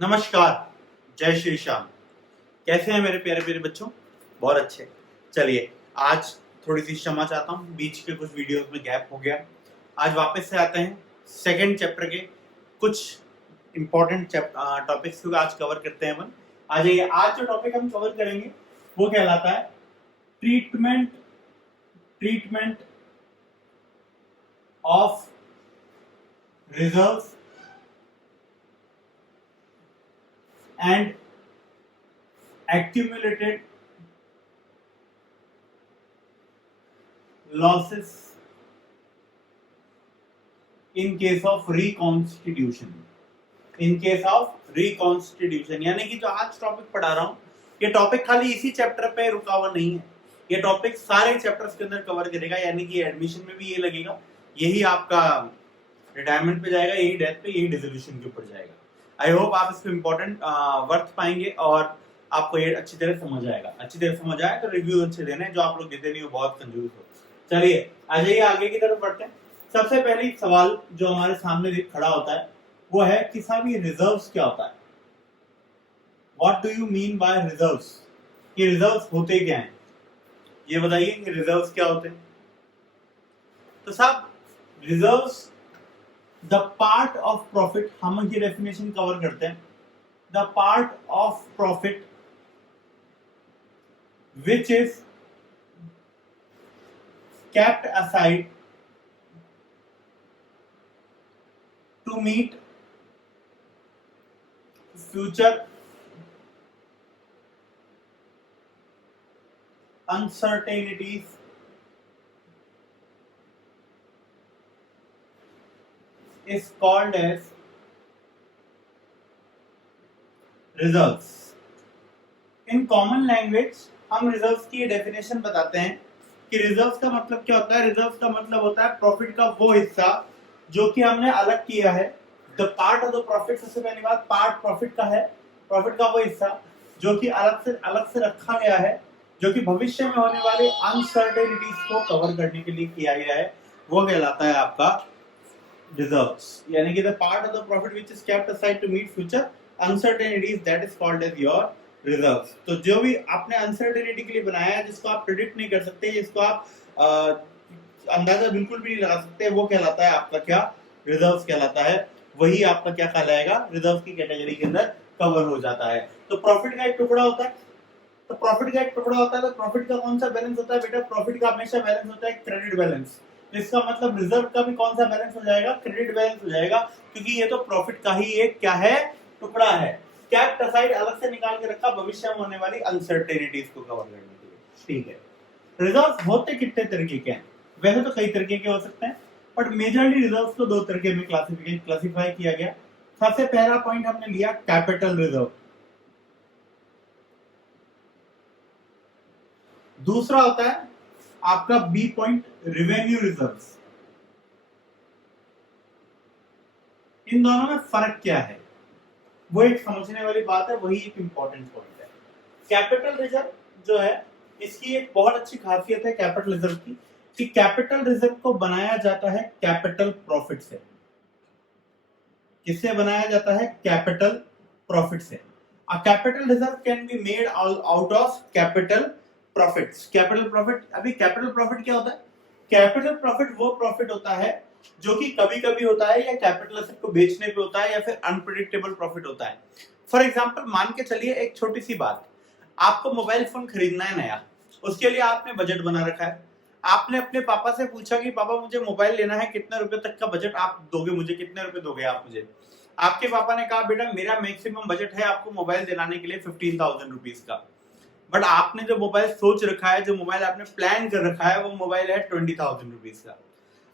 नमस्कार, जय श्री श्याम। कैसे हैं मेरे प्यारे प्यारे बच्चों? बहुत अच्छे। चलिए, आज थोड़ी सी क्षमा चाहता हूँ, बीच के कुछ वीडियोस में गैप हो गया। आज वापस से आते हैं सेकंड चैप्टर के कुछ इंपॉर्टेंट टॉपिक्स को आज कवर करते हैं अपन। आ जाइए, आज जो टॉपिक हम कवर करेंगे वो कहलाता है treatment of reserves and accumulated losses in case of reconstitution। यानी कि जो आज टॉपिक पढ़ा रहा हूं, ये टॉपिक खाली इसी चैप्टर पे रुका हुआ नहीं है, ये टॉपिक सारे चैप्टर्स के अंदर कवर करेगा। यानी कि एडमिशन में भी ये लगेगा, यही आपका रिटायरमेंट पे जाएगा, यही डेथ पे, यही डिसोल्यूशन के ऊपर जाएगा। आई होप आप इसको इम्पोर्टेंट वर्थ पाएंगे और आपको ये अच्छी तरह समझ आएगा। अच्छी तरह समझ आए तो रिव्यू अच्छे देने, जो आप लोग देते नहीं हो बहुत कंजूस हो। चलिए आ जाइए, आगे की तरफ बढ़ते हैं। सबसे पहले सवाल जो हमारे सामने खड़ा होता है वो है कि साहब ये रिजर्व्स क्या होता है? What do you mean by reserves? ये रिजर्व्स होते क्या हैं, ये बताइए कि रिजर्व्स क्या होते हैं। तो साहब reserves the part of profit, हम ये डेफिनेशन कवर करते हैं। The part of profit which is kept aside to meet future uncertainties is called as reserves। in common language हम रिजर्व्स की डेफिनेशन बताते हैं कि रिजर्व्स का मतलब क्या होता है। रिजर्व्स का मतलब होता है प्रॉफिट का वो हिस्सा जो कि हमने अलग किया है। The part of the profit, सबसे पहली बात पार्ट प्रॉफिट का है। प्रॉफिट का वो हिस्सा जो कि अलग से रखा गया है, जो कि भविष्य में होने वाले अनसर्टेनिटीज को कवर करने के लिए किया गया है, वो कहलाता है आपका रिजर्व्स। यानी कि the part of the profit which is kept aside to meet future uncertainties, that is called as your reserves. तो जो भी आपने अनसर्टेनिटी के लिए बनाया है, जिसको आप प्रेडिक्ट नहीं कर सकते, जिसको आप अंदाजा बिल्कुल भी नहीं लगा सकते, वो कहलाता है आपका क्या? रिजर्व्स कहलाता है। वही आपका क्या कहलाएगा? रिजर्व्स की कैटेगरी के अंदर कवर हो जाता है। तो प्रॉफिट का एक टुकड़ा होता है, तो प्रॉफिट का कौन सा बैलेंस होता है बेटा? प्रॉफिट का हमेशा बैलेंस होता है क्रेडिट बैलेंस। इसका मतलब रिजर्व का भी कौन सा बैलेंस हो जाएगा? क्रेडिट बैलेंस हो जाएगा, क्योंकि ये तो प्रॉफिट का ही एक क्या है? टुकड़ा है। कैप्ट असाइड, अलग से निकाल के रखा भविष्य में होने वाली अनसर्टेनिटीज को कवर करने के लिए। ठीक है। रिजर्व्स होते कितने तरीके के हैं? वैसे तो कई तरीके के हो सकते हैं, बट मेजरली रिजर्व्स को दो तरीके में क्लासिफाई किया गया। सबसे पहला पॉइंट हमने लिया कैपिटल रिजर्व, दूसरा होता है आपका बी पॉइंट रेवेन्यू रिजर्व्स। इन दोनों में फर्क क्या है वो एक समझने वाली बात है, वही एक इंपॉर्टेंट पॉइंट है। कैपिटल रिजर्व जो है, इसकी एक बहुत अच्छी खासियत है कैपिटल रिजर्व की, कि कैपिटल रिजर्व को बनाया जाता है कैपिटल प्रॉफिट से। किससे बनाया जाता है? कैपिटल प्रॉफिट से। A capital reserve can be made out of capital profits। Capital profit, अभी कैपिटल प्रॉफिट क्या होता है? कैपिटल प्रॉफिट वो प्रॉफिट होता है जो कि कभी कभी होता है या कैपिटल एसेट को बेचने पे होता है, या फिर अनप्रेडिक्टेबल प्रॉफिट होता है। फॉर एग्जांपल मान के चलिए एक छोटी सी बात, आपको मोबाइल फोन खरीदना है नया, उसके लिए आपने बजट बना रखा है। आपने अपने पापा से पूछा कि पापा मुझे मोबाइल लेना है, कितने रुपए तक का बजट आप दोगे मुझे, कितने रुपए दोगे आप मुझे? आपके पापा ने कहा बेटा मेरा मैक्सिमम बजट है आपको मोबाइल दिलाने के लिए 15,000 रुपीज का। बट आपने जो मोबाइल सोच रखा है, जो मोबाइल आपने प्लान कर रखा है, वो मोबाइल है 20,000 रुपीज का।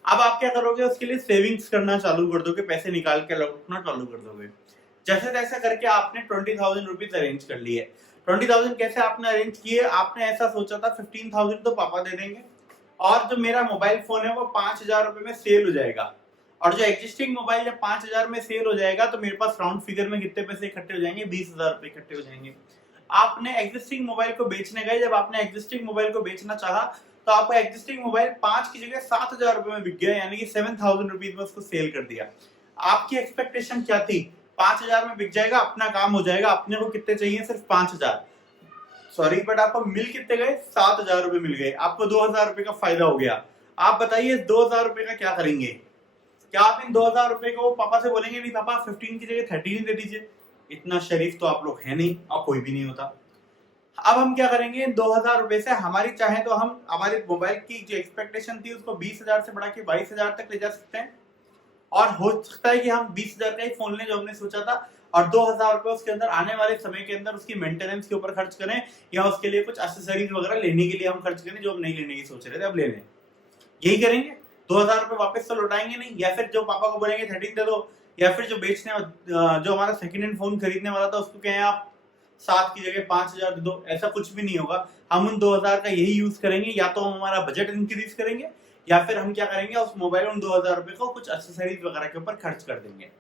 अब आप क्या करोगे? उसके लिए सेविंग्स करना चालू कर दोगे, पैसे निकाल के रखना चालू कर दोगे। जैसे तैसे करके आपने 20,000 रुपीज अरेंज कर लिए। 20,000 कैसे आपने अरेंज किए? आपने ऐसा सोचा था 15,000 तो पापा दे देंगे, और जो मेरा मोबाइल फोन है वो 5,000 रुपए में सेल हो जाएगा, और जो एग्जिस्टिंग मोबाइल जब 5,000 में सेल हो जाएगा तो मेरे पास राउंड फिगर में कितने पैसे इकट्ठे हो जाएंगे? 20,000 रुपए इकट्ठे हो जाएंगे। आपने एग्जिस्टिंग मोबाइल को बेचने गए, जब आपने एग्जिस्टिंग मोबाइल को बेचना चाहा तो आपका एग्जिस्टिंग मोबाइल 5 की जगह 7,000 रुपए में बिक गया, यानी कि 7,000 रुपीज में उसको सेल कर दिया। आपकी एक्सपेक्टेशन क्या थी? 5,000 में बिक जाएगा, अपना काम हो जाएगा। अपने को कितने चाहिए? सिर्फ 5,000। सॉरी बट आपको मिल कितने गए? 7,000 रुपए मिल गए, आपको 2,000 रुपए का फायदा हो गया। आप बताइए 2,000 रुपए का क्या करेंगे? क्या आप इन 2,000 रुपए को पापा से बोलेंगे नहीं पापा 15 की जगह 13 दे दीजिए? इतना शरीफ तो आप लोग है नहीं और कोई भी नहीं होता। अब हम क्या करेंगे? इन 2,000 रुपए से हमारी चाहे तो हम हमारे मोबाइल की जो एक्सपेक्टेशन थी उसको 20,000 से बढ़ा के 22,000 तक ले जा सकते हैं। और हो सकता है कि हम 20,000 का ही फोन लें जो हमने सोचा था, और 2,000 रुपए उसके अंदर आने वाले समय के अंदर उसकी मेंटेनेंस के ऊपर खर्च करें, या उसके लिए कुछ एक्सेसरीज वगैरह लेने के लिए हम खर्च करें जो हम नहीं लेने की सोच रहे थे, अब ले लें। यही करेंगे। 2,000 रुपए वापस तो लौटाएंगे नहीं, या फिर जो पापा को बोलेंगे 13 दे दो, या फिर जो जो हमारा सेकंड हैंड फोन खरीदने वाला था उसको कहें आप 7 की जगह 5,000 दे दो। ऐसा कुछ भी नहीं होगा। हम उन 2,000 का यही यूज करेंगे, या तो हम हमारा बजट इंक्रीज करेंगे, या फिर हम क्या करेंगे उस मोबाइल उन 2,000 रुपए को कुछ एक्सेसरीज वगैरह के ऊपर खर्च कर देंगे।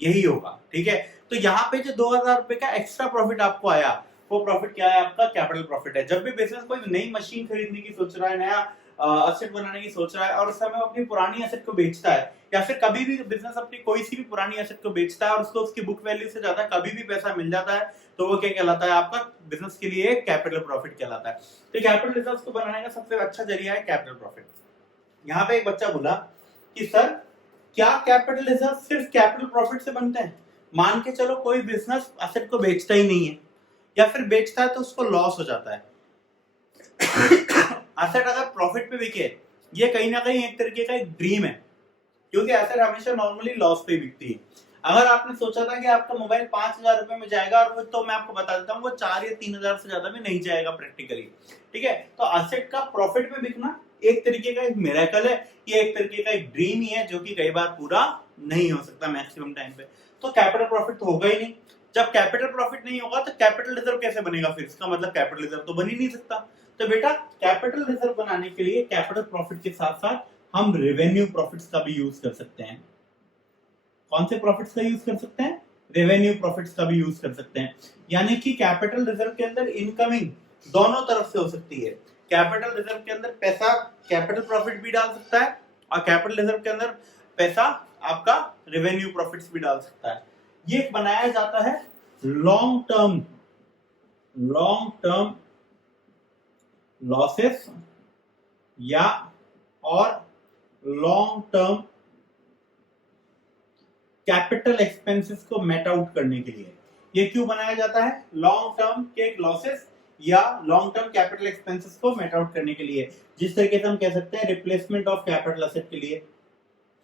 यही होगा, ठीक है। तो यहाँ पे जो 2,000 रुपए का एक्स्ट्रा प्रॉफिट आपको आया, वो प्रॉफिट क्या है? आपका कैपिटल प्रॉफिट है। जब भी बिजनेस कोई नई मशीन खरीदने की सोच रहा है, नया असेट बनाने की सोच रहा है, और उस समय अपनी पुरानी एसेट को बेचता है, या फिर कभी भी बिजनेस अपनी कोई सी भी पुरानी एसेट को बेचता है और उसको उसकी बुक वैल्यू से ज्यादा कभी भी पैसा मिल जाता है, तो वो क्या कहलाता है? आपका बिजनेस के लिए कैपिटल प्रॉफिट कहलाता है। तो कैपिटल रिजर्व्स को बनाने का सबसे अच्छा जरिया है कैपिटल प्रॉफिट। यहाँ पे एक बच्चा बोला कि सर क्या कैपिटल रिजर्व सिर्फ कैपिटल प्रॉफिट से बनते हैं? मान के चलो कोई बिजनेस एसेट को बेचता ही नहीं है, या फिर बेचता है तो उसको लॉस हो जाता है। एसेट अगर प्रॉफिट पे बिके, ये कहीं ना कहीं एक तरीके का एक ड्रीम है, क्योंकि एसेट हमेशा नॉर्मली लॉस पे बिकती है। अगर आपने सोचा था कि आपका मोबाइल 5,000 रुपए में जाएगा, और वो तो मैं आपको बता देता हूँ वो 4 या 3,000 से ज्यादा में नहीं जाएगा प्रैक्टिकली, ठीक है। तो एसेट का प्रॉफिट पे बिकना एक तरीके का एक मिरेकल है, ये एक तरीके का एक ड्रीम ही है जो कि कई बार पूरा नहीं हो सकता मैक्सिमम टाइम पे। तो कैपिटल प्रॉफिट तो होगा ही नहीं। जब कैपिटल प्रॉफिट नहीं होगा तो कैपिटल रिजर्व कैसे बनेगा? फिर इसका मतलब कैपिटल रिजर्व तो बन ही नहीं सकता। तो बेटा कैपिटल रिजर्व बनाने के लिए कैपिटल प्रॉफिट के साथ साथ हम रेवेन्यू प्रॉफिट्स का भी यूज कर सकते हैं। कौन से प्रॉफिट्स का यूज कर सकते हैं? रेवेन्यू प्रॉफिट्स का भी यूज कर सकते हैं। यानी कि कैपिटल रिजर्व के अंदर इनकमिंग दोनों तरफ से हो सकती है। कैपिटल रिजर्व के अंदर पैसा कैपिटल प्रॉफिट भी डाल सकता है, और कैपिटल रिजर्व के अंदर पैसा आपका रेवेन्यू प्रॉफिट्स भी डाल सकता है। ये बनाया जाता है लॉन्ग टर्म लॉसेस या और लॉन्ग टर्म कैपिटल एक्सपेंसेस को मेट आउट करने के लिए। ये क्यों बनाया जाता है? लॉन्ग टर्म के लॉसेस या लॉन्ग टर्म कैपिटल एक्सपेंसेस को मेट आउट करने के लिए। जिस तरीके से हम कह सकते हैं रिप्लेसमेंट ऑफ कैपिटल एसेट के लिए,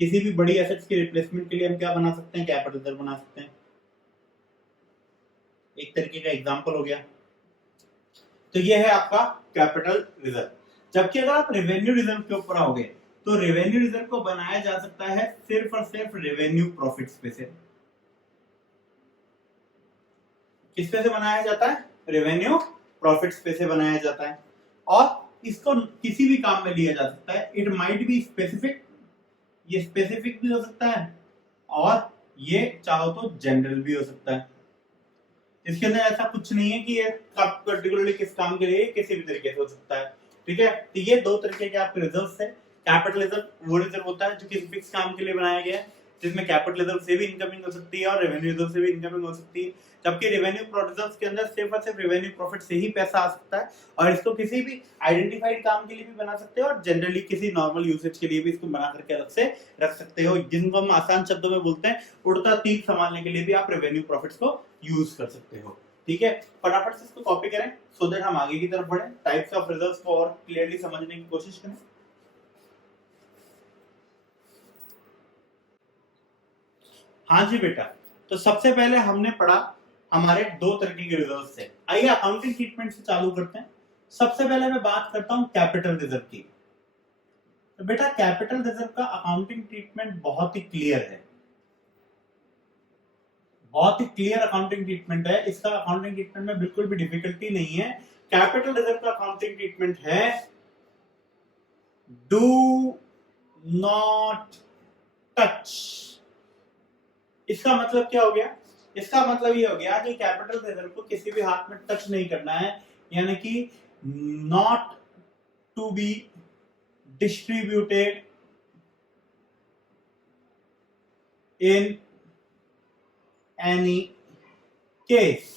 किसी भी बड़ी एसेट्स के रिप्लेसमेंट के लिए हम क्या बना सकते हैं? कैपिटल रिजर्व बना सकते हैं। एक तरीके का एग्जांपल हो गया। तो ये है आपका कैपिटल रिजर्व। जबकि अगर आप रेवेन्यू रिजर्व के ऊपर आओगे तो रेवेन्यू रिजर्व को बनाया जा सकता है सिर्फ और सिर्फ रेवेन्यू प्रॉफिट्स पे से। किस पे से बनाया जाता है? रेवेन्यू प्रॉफिट्स पे से बनाया जाता है। और इसको किसी भी काम में लिया जा सकता है। इट माइट बी स्पेसिफिक, ये स्पेसिफिक भी हो सकता है, और ये चाहो तो जनरल भी हो सकता है। इसके अंदर ऐसा कुछ नहीं है कि ये पर्टिकुलरली किस काम के लिए किसी भी तरीके से हो सकता है, ठीक है। तो ये दो तरीके के आपके रिजर्व्स है। कैपिटल रिजर्व वो रिजर्व होता है जो किसी फिक्स काम के लिए बनाया गया है, जिसमें कैपिटल रिजर्व से भी इनकमिंग हो सकती है और रेवेन्यू रिजर्व से भी इनकमिंग हो सकती है। जबकि रेवेन्यू रिजर्व के अंदर सिर्फ और सिर्फ रेवेन्यू प्रॉफिट से ही पैसा आ सकता है, और इसको किसी भी आइडेंटिफाइड काम के लिए भी बना सकते हो, और जनरली किसी नॉर्मल यूसेज के लिए भी इसको बना करके अलग से रख सकते हो। जिनको हम आसान शब्दों में बोलते हैं उड़ता तीर संभालने के लिए भी आप रेवेन्यू प्रॉफिट्स को यूज कर सकते हो, ठीक है। फटाफट से इसको कॉपी करें सो दैट हम आगे की तरफ बढ़े, टाइप्स ऑफ रिजर्व्स को और क्लियरली समझने की कोशिश करें। हाँ जी बेटा, तो सबसे पहले हमने पढ़ा हमारे दो तरीके के रिजर्व से। आइए अकाउंटिंग ट्रीटमेंट से चालू करते हैं। सबसे पहले मैं बात करता हूं कैपिटल रिजर्व की। तो बेटा कैपिटल रिजर्व का अकाउंटिंग ट्रीटमेंट बहुत ही क्लियर है, बहुत ही क्लियर अकाउंटिंग ट्रीटमेंट है। इसका अकाउंटिंग ट्रीटमेंट में बिल्कुल भी डिफिकल्टी नहीं है। कैपिटल रिजर्व का अकाउंटिंग ट्रीटमेंट है डू नॉट टच। इसका मतलब क्या हो गया? इसका मतलब ये हो गया कि कैपिटल रिजर्व को किसी भी हाथ में टच नहीं करना है, यानी कि not to be distributed in any case,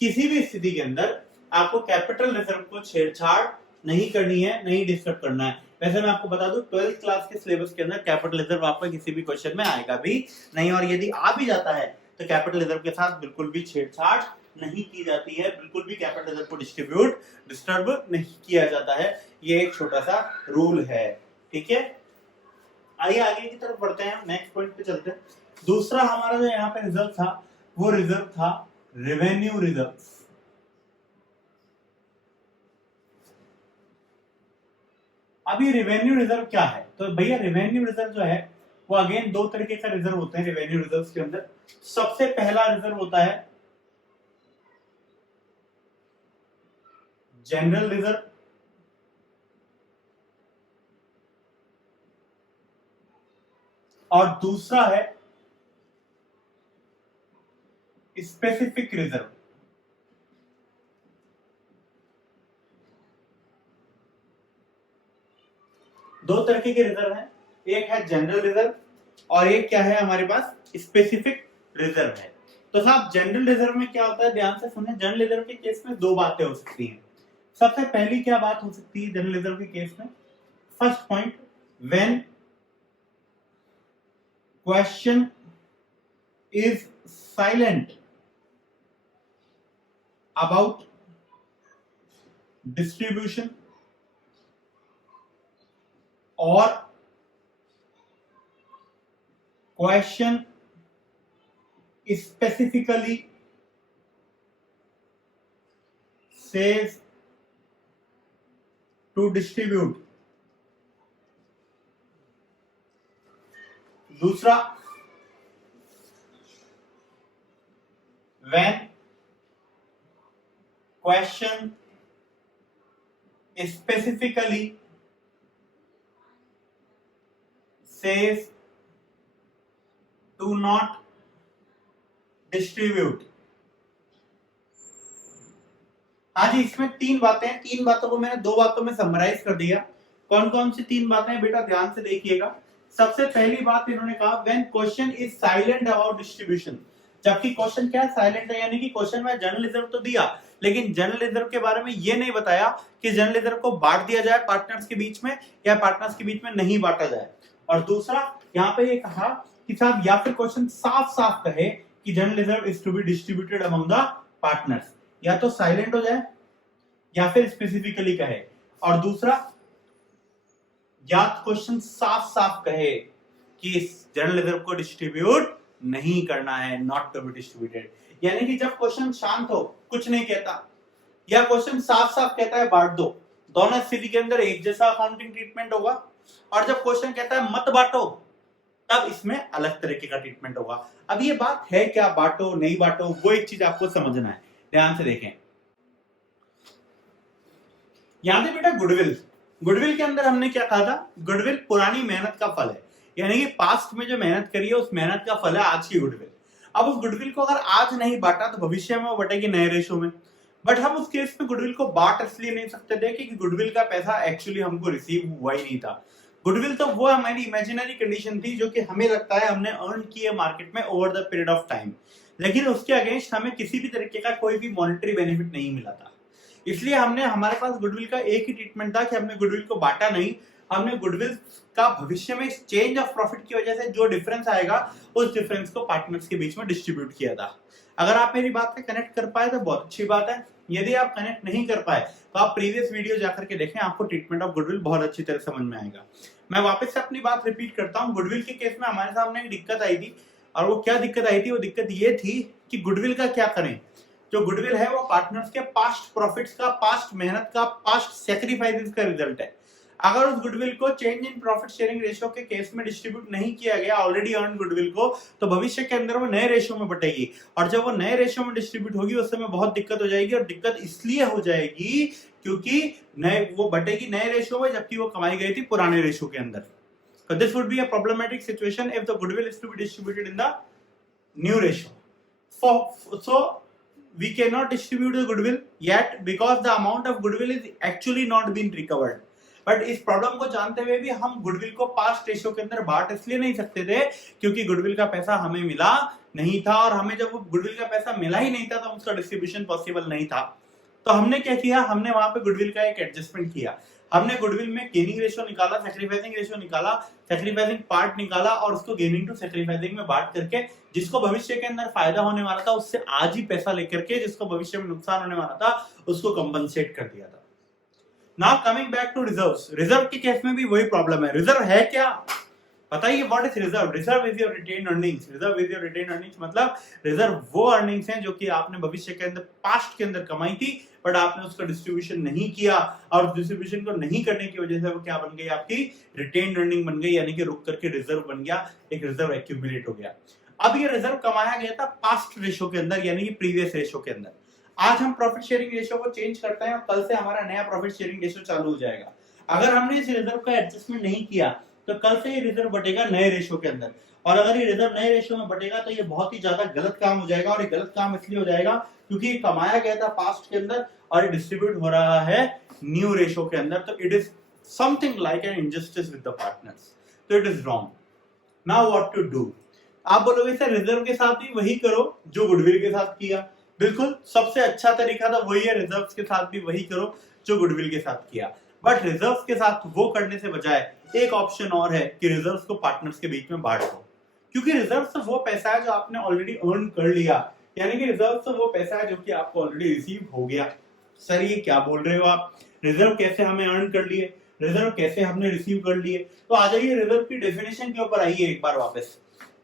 किसी भी स्थिति के अंदर आपको कैपिटल रिजर्व को छेड़छाड़ नहीं करनी है, नहीं डिस्टर्ब करना है। वैसे मैं आपको बता दूं 12th क्लास के सिलेबस के अंदर कैपिटल रिजर्व आपका किसी भी क्वेश्चन में आएगा भी नहीं, और यदि आ भी जाता है तो कैपिटल रिजर्व के साथ बिल्कुल भी छेड़छाड़ नहीं की जाती है, बिल्कुल भी कैपिटल रिजर्व को डिस्टर्ब नहीं किया जाता है। ये एक छोटा सा रूल है, ठीक है। आइए आगे की तरफ बढ़ते हैं, नेक्स्ट पॉइंट पे चलते हैं। दूसरा हमारा जो यहाँ पे रिजर्व था वो रिजर्व था रेवेन्यू रिजर्व। अब ये रेवेन्यू रिजर्व क्या है? तो भैया रेवेन्यू रिजर्व जो है वो अगेन दो तरीके का रिजर्व होते हैं रेवेन्यू रिजर्व के अंदर। सबसे पहला रिजर्व होता है जनरल रिजर्व, और दूसरा है स्पेसिफिक रिजर्व। दो तरीके के रिजर्व हैं, एक है जनरल रिजर्व और एक क्या है हमारे पास स्पेसिफिक रिजर्व है। तो साहब जनरल रिजर्व में क्या होता है, ध्यान से सुने। जनरल रिजर्व के केस में दो बातें हो सकती हैं। सबसे पहली क्या बात हो सकती है जनरल रिजर्व के केस में? First point, when question is silent about distribution और question specifically says to distribute। दूसरा, when question specifically says to not distribute. हाँ जी, इसमें तीन बातें हैं, तीन बातों को मैंने दो बातों में समराइज कर दिया। कौन कौन सी तीन बातें हैं बेटा, ध्यान से देखिएगा। सबसे पहली बात इन्होंने कहा when question is silent about distribution. जबकि क्वेश्चन क्या है, साइलेंट है, यानी कि क्वेश्चन में जनरल रिजर्व तो दिया लेकिन जनरल रिजर्व के बारे में ये नहीं बताया कि जनरल रिजर्व को बांट दिया जाए पार्टनर्स के बीच में या पार्टनर्स के बीच में नहीं बांटा जाए। और दूसरा यहाँ पे ये कहा कि साहब या फिर क्वेश्चन साफ साफ कहे कि general reserve is to be distributed among the partners, या तो साइलेंट हो जाए या फिर स्पेसिफिकली कहे। और दूसरा, या क्वेश्चन साफ साफ कहे कि जनरल रिजर्व को डिस्ट्रीब्यूट नहीं करना है, नॉट टू बी डिस्ट्रीब्यूटेड। यानी कि जब क्वेश्चन शांत हो, कुछ नहीं कहता, या क्वेश्चन साफ साफ कहता है बांट दो, दोनों स्थिति के अंदर एक जैसा अकाउंटिंग ट्रीटमेंट होगा। और जब क्वेश्चन कहता है मत बांटो, तब इसमें अलग तरीके का ट्रीटमेंट होगा। अब ये बात है क्या, बांटो नहीं बांटो, वो एक चीज आपको समझना है, ध्यान से देखें। यहां पे बेटा गुडविल के अंदर हमने क्या कहा था, गुडविल पुरानी मेहनत का फल है, यानी कि पास्ट में जो मेहनत करी है उस मेहनत का फल है आज की गुडविल। अब उस गुडविल को अगर आज नहीं बांटा तो भविष्य में वो बटेगी नए रेशो में। बट हम उस केस में गुडविल को बांट इसलिए नहीं सकते थे कि गुडविल का पैसा एक्चुअली हमको रिसीव हुआ ही नहीं था। गुडविल तो वो हमारी इमेजिनरी कंडीशन थी जो कि हमें लगता है हमने अर्न की है मार्केट में over the period of time, लेकिन उसके अगेंस्ट हमें किसी भी तरीके का कोई भी मॉनेटरी बेनिफिट नहीं मिला था। इसलिए हमने, हमारे पास गुडविल का एक ही ट्रीटमेंट था कि हमने गुडविल को बांटा नहीं, हमने गुडविल का भविष्य में चेंज ऑफ प्रॉफिट की वजह से जो डिफरेंस आएगा उस डिफरेंस को पार्टनर्स के बीच में डिस्ट्रीब्यूट किया था। अगर आप मेरी बात से कनेक्ट कर पाए तो बहुत अच्छी बात है, यदि आप कनेक्ट नहीं कर पाए तो आप प्रीवियस वीडियो जाकर के देखें, आपको ट्रीटमेंट ऑफ गुडविल बहुत अच्छी तरह समझ में आएगा। मैं वापस से अपनी बात रिपीट करता हूं, गुडविल के केस में हमारे सामने एक दिक्कत आई थी, और वो क्या दिक्कत आई थी, वो दिक्कत ये थी कि गुडविल का क्या करें। जो गुडविल है वो पार्टनर्स के पास्ट प्रॉफिट्स का, पास्ट मेहनत का, पास्ट सैक्रिफाइसेस का रिजल्ट है। अगर उस गुडविल को change in profit sharing ratio के केस में डिस्ट्रीब्यूट नहीं किया गया ऑलरेडी अर्न गुडविल को, तो भविष्य के अंदर वो नए रेशियो में बटेगी, और जब वो नए रेशियो में डिस्ट्रीब्यूट होगी उस समय बहुत दिक्कत हो जाएगी। और दिक्कत इसलिए हो जाएगी क्योंकि नए वो बटेगी नए रेशियो में, जबकि वो कमाई गई थी पुराने रेशियो के अंदर। So this would be a problematic situation if the goodwill is to be distributed in the new ratio. So we cannot distribute the goodwill yet because the amount of goodwill is actually not been recovered. But इस problem को जानते हुए भी हम goodwill को past ratio के अंदर बांट इसलिए नहीं सकते थे क्योंकि गुडविल का पैसा हमें मिला नहीं था, और हमें जब वो गुडविल का पैसा मिला ही नहीं था तो उसका डिस्ट्रीब्यूशन पॉसिबल नहीं था। तो हमने क्या किया, हमने वहां पे गुडविल का एक एडजस्टमेंट किया। हमने गुडविल में गेनिंग रेशियो निकाला, सैक्रिफाइसिंग रेशियो निकाला, सैक्रिफाइसिंग पार्ट निकाला और उसको गेनिंग टू सैक्रिफाइसिंग में बांट करके जिसको भविष्य के अंदर फायदा होने वाला था उससे आज ही पैसा लेकर के जिसको भविष्य में नुकसान होने वाला था उसको कंपनसेट कर दिया था। Now coming back to reserves, reserve के केस में भी वही प्रॉब्लम है। रिजर्व है क्या, बताइए what is reserve? Reserve is your retained earnings. Reserve is your retained earnings मतलब रिजर्व वो अर्निंग्स हैं जो कि आपने भविष्य के अंदर पास्ट के अंदर कमाई थी बट आपने उसका डिस्ट्रीब्यूशन नहीं किया, और डिस्ट्रीब्यूशन को नहीं करने की वजह से वो क्या बन गई, आपकी रिटेन अर्निंग बन गई, यानी कि रुक करके रिजर्व बन गया, एक रिजर्व एक्यूमुलेट हो गया। अब ये रिजर्व कमाया गया था पास्ट रेशियो के अंदर यानी कि प्रीवियस रेशियो के अंदर। आज हम प्रॉफिट शेयरिंग रेशियो को चेंज करते हैं और कल से हमारा नया प्रॉफिट शेयरिंग रेशियो चालू हो जाएगा। अगर हमने इस रिजर्व का एडजस्टमेंट नहीं किया तो कल से ये रिजर्व बटेगा नए रेशियो के अंदर, और अगर ये रिजर्व नए रेशियो में बटेगा तो ये बहुत ही ज्यादा गलत काम हो जाएगा। और ये गलत काम इसलिए हो जाएगा क्योंकि ये कमाया गया था पास्ट के अंदर और ये डिस्ट्रीब्यूट हो रहा है न्यू रेशियो के अंदर, तो it is something like an injustice with the partners, तो it is wrong. Now what to do? आप बोलोगे सर रिजर्व के साथ भी वही करो जो गुडविल के साथ किया। बिल्कुल सबसे अच्छा तरीका था वही है, रिजर्व के साथ भी वही करो जो गुडविल के साथ किया। बट रिजर्व के साथ वो करने से बजाय एक ऑप्शन और है कि रिजर्व को पार्टनर्स के बीच में बांट दो, क्योंकि रिजर्व वो पैसा है जो आपने ऑलरेडी अर्न कर लिया, यानी कि रिजर्व वो पैसा है जो कि आपको ऑलरेडी रिसीव हो गया। सर ये क्या बोल रहे हो आप, रिजर्व कैसे हमें अर्न कर लिए, रिजर्व कैसे हमने रिसीव कर लिए? तो आ जाइए रिजर्व की डेफिनेशन के ऊपर आइए एक बार वापस।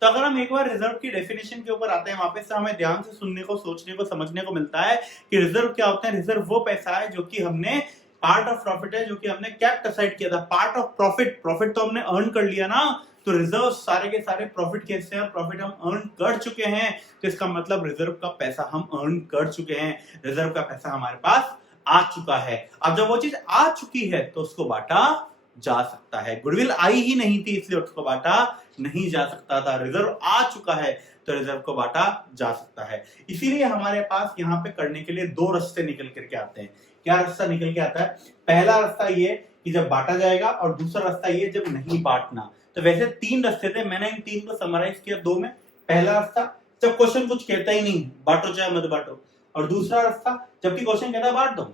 तो अगर हम एक बार रिजर्व की डेफिनेशन के ऊपर आते हैं वापस से, हमें ध्यान से सुनने को, सोचने को, समझने को मिलता है कि रिजर्व क्या होता है। रिजर्व वो पैसा है जो कि हमने पार्ट ऑफ प्रॉफिट है जो कि हमने कैप्ट असाइड किया था, पार्ट ऑफ प्रॉफिट, प्रॉफिट तो हमने अर्न कर लिया ना, तो रिजर्व सारे के सारे प्रॉफिट कैसे हैं, प्रॉफिट हम अर्न कर चुके हैं, तो इसका मतलब रिजर्व का पैसा हम अर्न कर चुके हैं, रिजर्व का पैसा हमारे पास आ चुका है। अब जब वो चीज आ चुकी है तो उसको बांटा जा सकता है। गुडविल आई ही नहीं थी इसलिए उसको बांटा नहीं जा सकता था, रिजर्व आ चुका है तो रिजर्व को बांटा जा सकता है। इसीलिए हमारे पास यहाँ पे करने के लिए दो रास्ते निकल करके आते हैं। क्या रास्ता निकल के आता है? पहला रास्ता ये कि जब बांटा जाएगा, और दूसरा रास्ता ये जब नहीं बांटना। तो वैसे तीन रास्ते थे, मैंने इन तीन को समराइज किया दो में। पहला रास्ता जब क्वेश्चन कुछ कहता ही नहीं, बांटो चाहे मत बांटो, और दूसरा रास्ता जबकि क्वेश्चन कहता है बांट दो।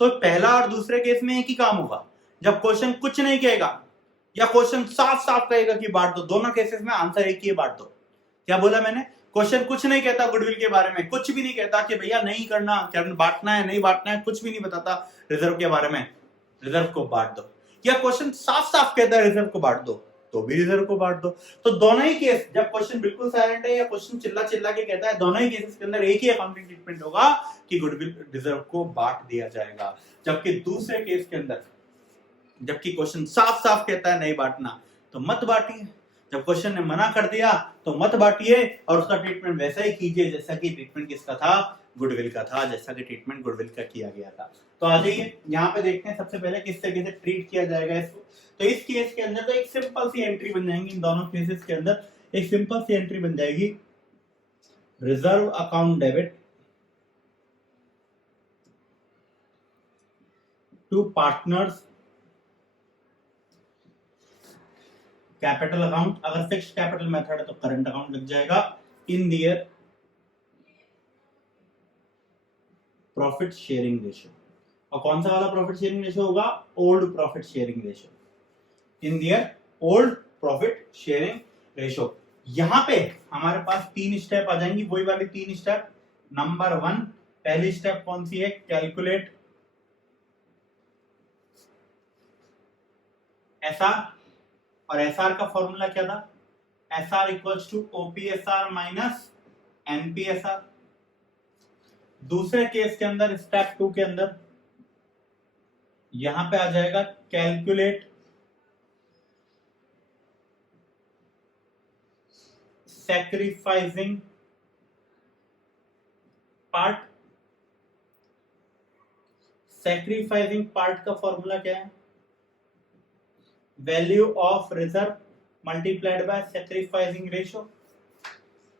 तो पहला और दूसरे केस में एक ही काम होगा, जब क्वेश्चन कुछ नहीं कहेगा या क्वेश्चन साफ साफ कहेगा कि बांट दो, दोनों केसेस में आंसर एक ही है, बांट दो। क्या बोला मैंने? क्वेश्चन कुछ नहीं कहता गुडविल के बारे में, कुछ भी नहीं कहता कि भैया नहीं करना, क्या बांटना है नहीं बांटना है, कुछ भी नहीं बताता रिजर्व के बारे में, रिजर्व को बांट दो। या क्वेश्चन साफ साफ कहता है रिजर्व को बांट दो, तो भी रिजर्व को बांट दो। तो दोनों ही केस, जब क्वेश्चन बिल्कुल साइलेंट है या क्वेश्चन चिल्ला चिल्ला के कहता है, दोनों ही केसेस के अंदर एक ही अकाउंटिंग ट्रीटमेंट होगा कि गुडविल रिजर्व को बांट दिया जाएगा। जबकि दूसरे केस के अंदर जबकि क्वेश्चन साफ साफ कहता है नहीं बांटना तो मत बांटिए, जब क्वेश्चन ने मना कर दिया तो मत बांटिए, और उसका ट्रीटमेंट वैसा ही कीजिए जैसा कि ट्रीटमेंट किसका था, गुडविल का था, जैसा कि ट्रीटमेंट गुडविल का किया गया था। तो आ जाइए यहाँ पे देखते हैं सबसे पहले किस तरीके से ट्रीट किया जाएगा इसको। तो इस केस के अंदर तो एक सिंपल सी एंट्री बन जाएंगी, इन दोनों केसेस के अंदर एक सिंपल सी एंट्री बन जाएगी, reserve account debit to partners capital account. अगर फिक्स्ड कैपिटल मेथड है तो करंट अकाउंट लग जाएगा, in their profit sharing ratio. और कौन सा वाला प्रॉफिट शेयरिंग रेशियो होगा? Old profit sharing ratio, in their old profit sharing ratio. यहां पे हमारे पास तीन स्टेप आ जाएंगी, वही वाली तीन स्टेप। नंबर 1, पहली स्टेप कौन सी है? कैलकुलेट एसआर, और एसआर का फॉर्मूला क्या था? SR equals to OPSR minus NPSR. दूसरे केस के अंदर, स्टेप 2 के अंदर, यहां पे आ जाएगा calculate sacrificing part. Sacrificing part का फॉर्मूला क्या है? Value of reserve multiplied by sacrificing ratio,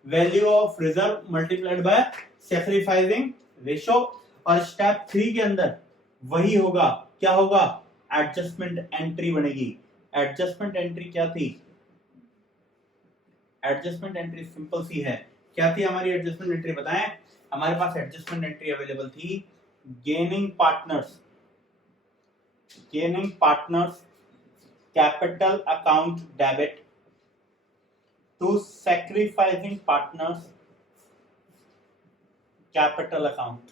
value of reserve multiplied by sacrificing ratio. और स्टेप 3 के अंदर वही होगा, क्या होगा? एडजस्टमेंट एंट्री बनेगी। एडजस्टमेंट एंट्री क्या थी? एडजस्टमेंट एंट्री सिंपल सी है। क्या थी हमारी एडजस्टमेंट एंट्री बताएं? हमारे पास एडजस्टमेंट एंट्री अवेलेबल थी gaining partners capital account debit to sacrificing partners capital account.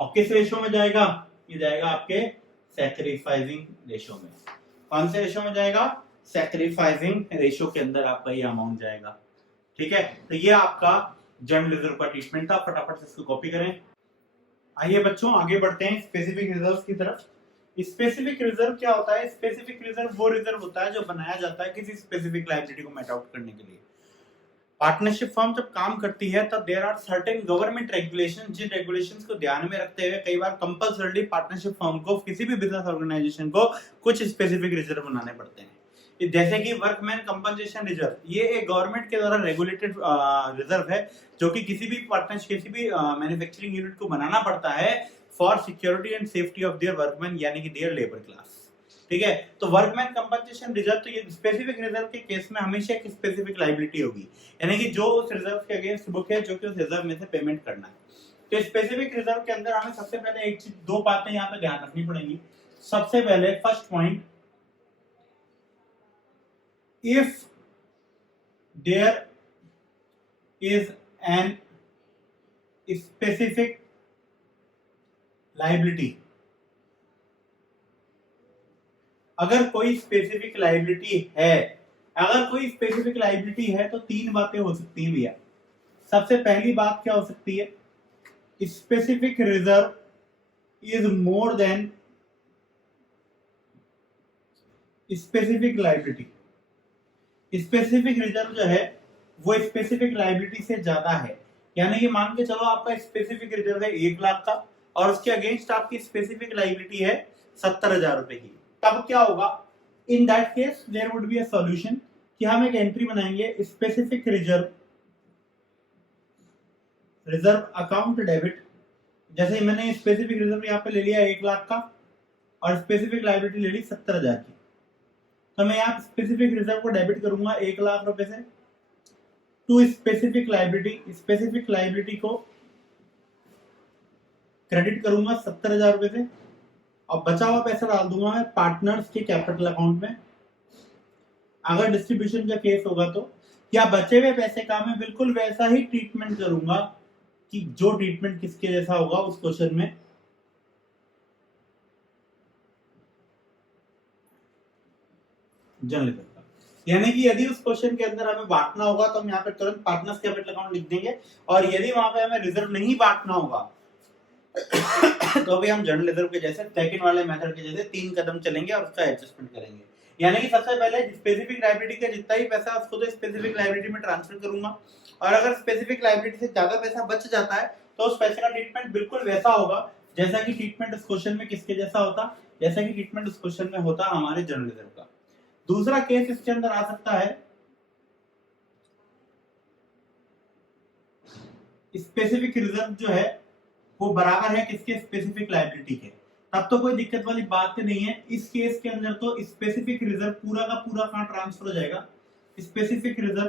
और किस रेशो में जाएगा? ये जाएगा आपके सैक्रिफाइसिंग रेशो में। कौन से रेशो में जाएगा? सैक्रिफाइसिंग रेशो के अंदर आपका ये अमाउंट जाएगा। ठीक है, तो ये आपका जनरल रिजर्व का ट्रीटमेंट था। फटाफट से इसको कॉपी करें। आइए बच्चों आगे बढ़ते हैं स्पेसिफिक रिजर्व की तरफ। स्पेसिफिक रिजर्व क्या होता है? स्पेसिफिक रिजर्व वो रिजर्व होता है जो बनाया जाता है किसी स्पेसिफिक लायबिलिटी को मेट आउट करने के लिए। पार्टनरशिप फर्म जब काम करती है तब there are certain government regulation, जिन रेगुलेशंस को ध्यान में रखते हुए कई बार कंपल्सरीली पार्टनरशिप फर्म को, किसी भी बिजनेस ऑर्गेनाइजेशन को कुछ स्पेसिफिक रिजर्व बनाने पड़ते हैं। जैसे कि वर्कमैन कंपनसेशन रिजर्व, ये एक गवर्नमेंट के द्वारा रेगुलेटेड रिजर्व है जो कि किसी भी पार्टनरशिप, किसी भी मैन्युफैक्चरिंग यूनिट को बनाना पड़ता है for security and safety of their workman, यानी कि देयर लेबर क्लास। ठीक है, तो वर्कमैन कंपनसेशन रिजर्व, तो ये स्पेसिफिक रिजर्व के केस में हमेशा एक स्पेसिफिक लायबिलिटी होगी, यानी कि जो उस रिजर्व के अगेंस्ट बुक है जो कि उस रिजर्व में से पेमेंट करना है। तो स्पेसिफिक रिजर्व के अंदर हमें सबसे पहले एक चीज, दो बातें यहाँ पे ध्यान रखनी पड़ेंगी। सबसे पहले first point, if there is an specific liability, अगर कोई स्पेसिफिक लायबिलिटी है, तो तीन बातें हो सकती हैं भैया। सबसे पहली बात क्या हो सकती है? Specific reserve is more than specific liability. Specific reserve जो है वो स्पेसिफिक लायबिलिटी से ज्यादा है, यानी कि मान के चलो आपका स्पेसिफिक रिजर्व है 1 लाख का और उसके अगेंस्ट आपकी स्पेसिफिक लायबिलिटी है 70,000 रुपए की। तब क्या होगा? In that case there would be a solution कि हम एक एंट्री बनाएंगे स्पेसिफिक रिजर्व अकाउंट डेबिट। जैसे मैंने स्पेसिफिक रिजर्व यहाँ पे ले लिया 1 लाख का और स्पेसिफिक लायबिलिटी ले ली 70,000 की, तो मैं यहाँ स्पेसिफिक रिजर्व को डेबिट करूंगा 1 लाख रुपए से टू स्पेसिफिक लायबिलिटी को क्रेडिट करूंगा 70,000 रुपए से, और बचा हुआ पैसा डाल दूंगा मैं पार्टनर्स के कैपिटल अकाउंट में। अगर डिस्ट्रीब्यूशन का केस होगा तो क्या बचे हुए पैसे का मैं बिल्कुल वैसा ही ट्रीटमेंट करूंगा कि जो ट्रीटमेंट किसके जैसा होगा उस क्वेश्चन में, जनरल रिजर्व का। यानी कि यदि उस क्वेश्चन के अंदर हमें बांटना होगा तो हम यहाँ पे तुरंत पार्टनर्स कैपिटल अकाउंट लिख देंगे, और यदि वहां पे हमें रिजर्व नहीं बांटना होगा तो भी हम जनरल रिजर्व के जैसे सेकंड वाले मेथड के जैसे 3 कदम चलेंगे और उसका एडजस्टमेंट करेंगे। यानी कि सबसे पहले स्पेसिफिक लायबिलिटी का जितना ही पैसा है उसको तो स्पेसिफिक लायबिलिटी में ट्रांसफर करूंगा, और अगर स्पेसिफिक लायबिलिटी से ज्यादा पैसा बच जाता है तो उस पैसे का ट्रीटमेंट बिल्कुल वैसा होगा जैसा कि ट्रीटमेंट उस क्वेश्चन में किसके जैसा होता, जैसा कि ट्रीटमेंट उस क्वेश्चन में होता हमारे जनरल रिजर्व का। दूसरा केस इसके अंदर आ सकता है स्पेसिफिक रिजर्व जो है वो बराबर है किसके? स्पेसिफिक लायबिलिटी के। तब तो कोई दिक्कत वाली बात नहीं है। इस केस के अंदर तो स्पेसिफिक रिजर्व पूरा का पूरा कहां ट्रांसफर हो जाएगा? स्पेसिफिक रिजर्व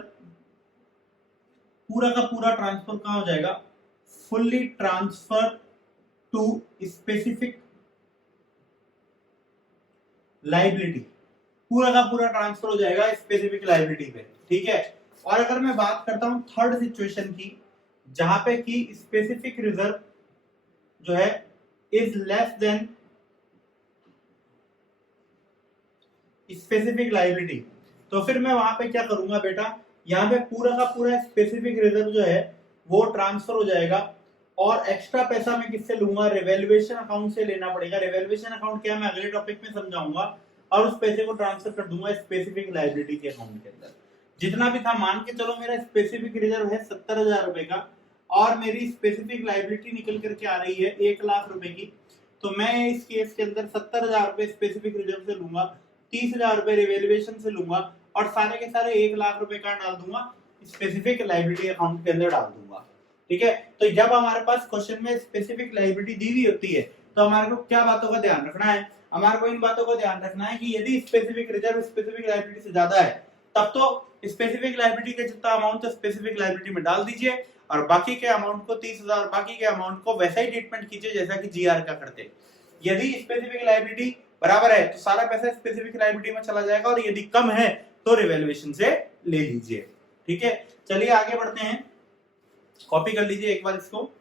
पूरा का पूरा ट्रांसफर कहां हो जाएगा? Fully transfer to specific liability, पूरा का पूरा ट्रांसफर हो जाएगा स्पेसिफिक लायबिलिटी पे। ठीक है, और अगर मैं बात करता हूं थर्ड सिचुएशन की, जहां पे कि स्पेसिफिक रिजर्व जो है is less than specific liability, तो फिर मैं वहां पे क्या करूंगा बेटा? यहाँ पे पूरा का पूरा स्पेसिफिक रिजर्व जो है वो ट्रांसफर हो जाएगा, और एक्स्ट्रा पैसा मैं किससे लूंगा? रिवैल्यूएशन अकाउंट से लेना पड़ेगा। रिवैल्यूएशन अकाउंट क्या मैं अगले टॉपिक में समझाऊंगा, और उस पैसे को ट्रांसफर कर दूंगा स्पेसिफिक लायबिलिटी के अकाउंट के अंदर। जितना भी था मान के चलो मेरा स्पेसिफिक रिजर्व है 70,000 रुपए का, और मेरी स्पेसिफिक लायबिलिटी निकल करके आ रही है 1 लाख रुपए की, तो मैं इस केस के अंदर 70,000 रुपए स्पेसिफिक रिजर्व से लूंगा, 30,000 रुपए रिवैल्यूएशन से लूंगा, और सारे के सारे 1 लाख रुपए का डाल दूंगा स्पेसिफिक लायबिलिटी अकाउंट के अंदर डाल दूंगा। ठीक है। तो जब हमारे पास क्वेश्चन में स्पेसिफिक लायबिलिटी दी हुई होती है तो हमारे को क्या बातों का ध्यान रखना है, हमारे को इन बातों का ध्यान रखना है कि यदि स्पेसिफिक रिजर्व स्पेसिफिक लायबिलिटी से ज्यादा है तब तो स्पेसिफिक लायबिलिटी का जितना अमाउंट है स्पेसिफिक लायबिलिटी में डाल दीजिए और बाकी के अमाउंट को 30,000 बाकी के अमाउंट को वैसा ही ट्रीटमेंट कीजिए जैसा कि जीआर का करते। यदि स्पेसिफिक लायबिलिटी बराबर है तो सारा पैसा स्पेसिफिक लायबिलिटी में चला जाएगा और यदि कम है तो रिवैल्यूएशन से ले लीजिए। ठीक है, चलिए आगे बढ़ते हैं, कॉपी कर लीजिए एक बार इसको।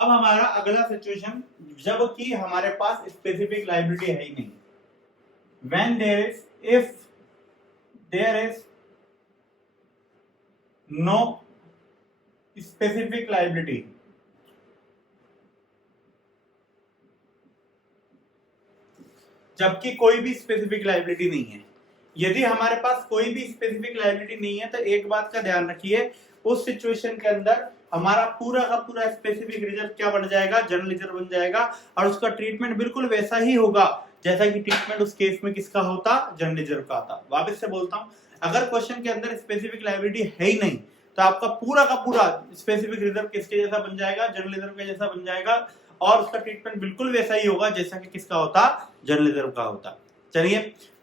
अब हमारा अगला सिचुएशन जब कि हमारे पास स्पेसिफिक लायबिलिटी है ही नहीं, when there is, if there is no specific liability, जबकि कोई भी स्पेसिफिक लायबिलिटी नहीं है। यदि हमारे पास कोई भी स्पेसिफिक लायबिलिटी नहीं है तो एक बात का ध्यान रखिए, उस सिचुएशन के अंदर हमारा पूरा का पूरा स्पेसिफिक रिजर्व क्या बन जाएगा, जनरल रिजर्व बन जाएगा और उसका ट्रीटमेंट बिल्कुल वैसा ही होगा जैसा कि ट्रीटमेंट उस केस में किसका होता, जनरल रिजर्व का आता। वापस से बोलता हूं, अगर क्वेश्चन के अंदर स्पेसिफिक लायबिलिटी है ही नहीं तो आपका पूरा का पूरा स्पेसिफिक रिजर्व किसके जैसा बन जाएगा, जनरल रिजर्व के जैसा बन जाएगा और उसका ट्रीटमेंट बिल्कुल वैसा ही होगा जैसा कि किसका होता, जनरल रिजर्व का होता। चलिए,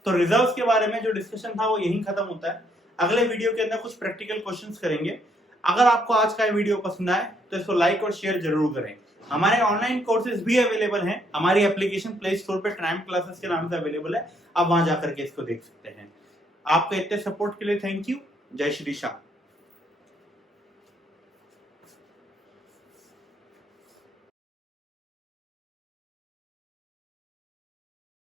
तो रिजर्व्स के बारे में जो डिस्कशन था वो यहीं खत्म होता है। अगले वीडियो के अंदर कुछ प्रैक्टिकल क्वेश्चंस करेंगे। अगर आपको आज का वीडियो पसंद आए तो इसको लाइक और शेयर जरूर करें। हमारे ऑनलाइन कोर्सेज भी अवेलेबल हैं, हमारी एप्लीकेशन प्ले स्टोर पे ट्राइम्फ क्लासेस के नाम से अवेलेबल है, आप वहां जाकर के इसको देख सकते हैं। आपके इतने सपोर्ट के लिए थैंक यू। जय श्री श्याम।